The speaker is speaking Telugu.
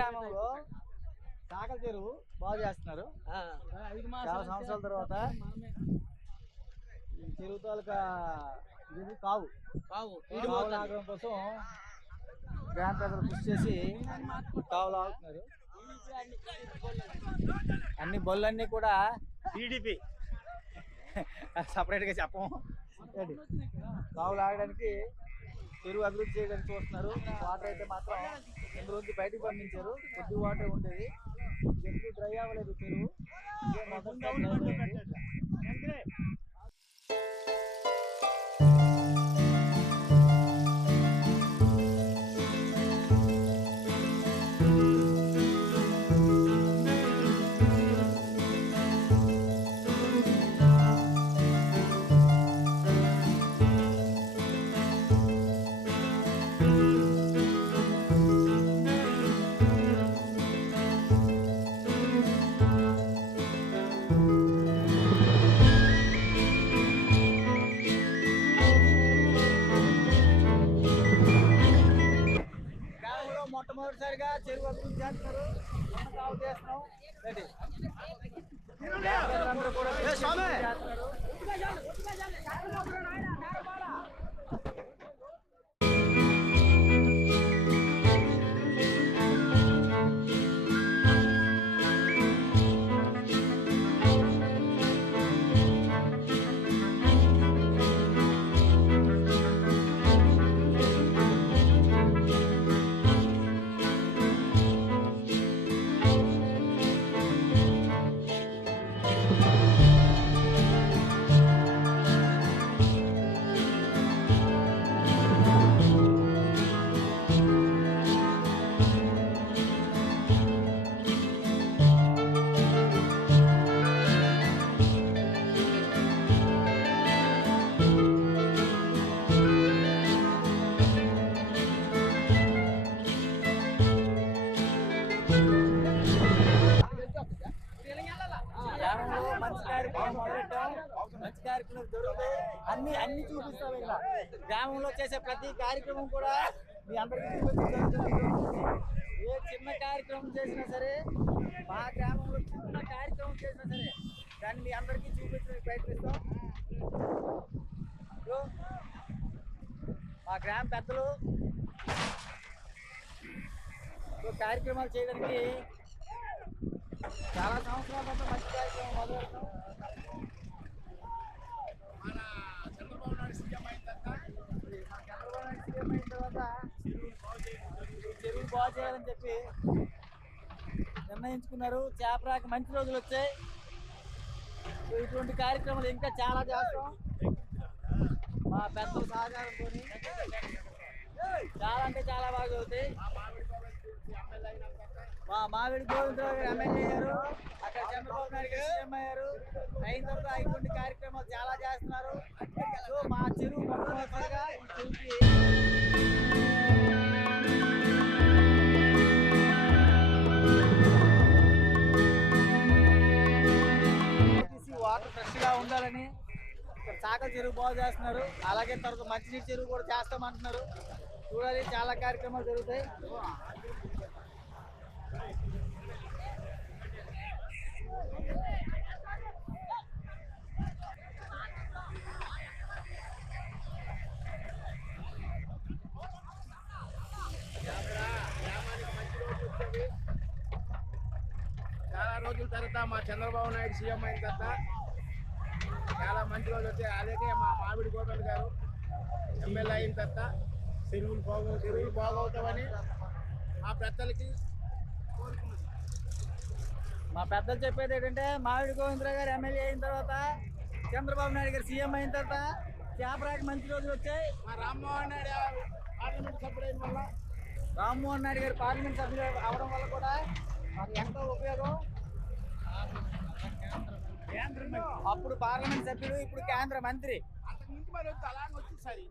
గ్రామంలో చాకల చెరువు బాగు చేస్తున్నారు. చాలా సంవత్సరాల తర్వాత ఈ చెరువు తాలూకా ఇది కావు ఆగడం కోసం గ్రామ ప్రజలు కృషి చేసి కావులు ఆగుతున్నారు. అన్ని బొల్లన్నీ కూడా టీడీపీ సపరేట్గా చెప్పము. కావులు ఆగడానికి చెరువు అభివృద్ధి చేయడానికి చూస్తున్నారు. వాటర్ అయితే మాత్రం ఇందులోంచి బయటకు పంపించారు. కొద్ది వాటర్ ఉండేది, ఎప్పుడు డ్రై అవ్వలేదు చెరువు. మొట్టమొదటిసారిగా చెరువు అభివృద్ధి చేస్తున్నారు. కావు చేస్తున్నాం. అందరూ కూడా చేస్తున్నారు. మంచి కార్యక్రమం జరుగుతాయి. అన్ని చూపిస్తాం. ఇక్కడ గ్రామంలో చేసే ప్రతి కార్యక్రమం కూడా మీ అందరికీ ఏ చిన్న కార్యక్రమం చేసినా సరే, మా గ్రామంలో చిన్న కార్యక్రమం చేసినా సరే దాన్ని మీ అందరికీ చూపించడానికి ప్రయత్నిస్తాం. మా గ్రామ పెద్దలు కార్యక్రమాలు చేయడానికి చాలా సంవత్సరాల పాటు మంచి కార్యక్రమం మొదలెడతాం. చంద్రబాబు నాయుడు సీఎం అయిన తర్వాత చెరువు బాగు చేయాలని చెప్పి నిర్ణయించుకున్నారు. చేపరాకి మంచి రోజులు వచ్చాయి. ఇటువంటి కార్యక్రమాలు ఇంకా చాలా చేస్తాం. మా పెద్దల సహకారంతో చాలా అంటే చాలా బాగా చదువుతాయి. మా మామిడి గోవిందరావు గారు ఎమ్మెల్యే అయ్యారు. అక్కడ చంద్రబాబు నాయుడు గారు సీఎం అయ్యారు. అయిన తర్వాత ఇటువంటి కార్యక్రమాలు చాలా చేస్తున్నారు. సో మా చెరువు మొట్టమొదటిగా ఈ చెరువుకి వాటర్ ఫ్రెష్గా ఉండాలని ఇక్కడ చాకల చెరువు బాగు చేస్తున్నారు. అలాగే తర్వాత మంచినీటి చెరువు కూడా చేస్తామంటున్నారు. చూడాలి, చాలా కార్యక్రమాలు జరుగుతాయి. చాలా రోజుల తర్వాత మా చంద్రబాబు నాయుడు సీఎం అయిన తర్వాత చాలా మంచి రోజులు వచ్చాయి. అలాగే మా మామిడి గోపాల్ గారు ఎమ్మెల్యే అయిన తర్వాత చెరువులు బాగవుతామని మా పెద్దలకి కోరుకున్నాం. మా పెద్దలు చెప్పేది ఏంటంటే, మామిడి గోవిందరావు గారు ఎమ్మెల్యే అయిన తర్వాత, చంద్రబాబు నాయుడు గారు సీఎం అయిన తర్వాత చేపరాకి మంచి రోజులు వచ్చాయి. మా రామ్మోహన్ నాయుడు పార్లమెంట్ సభ్యుడు అయిన వల్ల, రామ్మోహన్ నాయుడు గారు పార్లమెంట్ సభ్యులు అవడం వల్ల కూడా మాకు ఎంతో ఉపయోగం. అప్పుడు పార్లమెంట్ సభ్యుడు, ఇప్పుడు కేంద్ర మంత్రి. అంతకుముందు మరి అలాగే వచ్చింది సరే.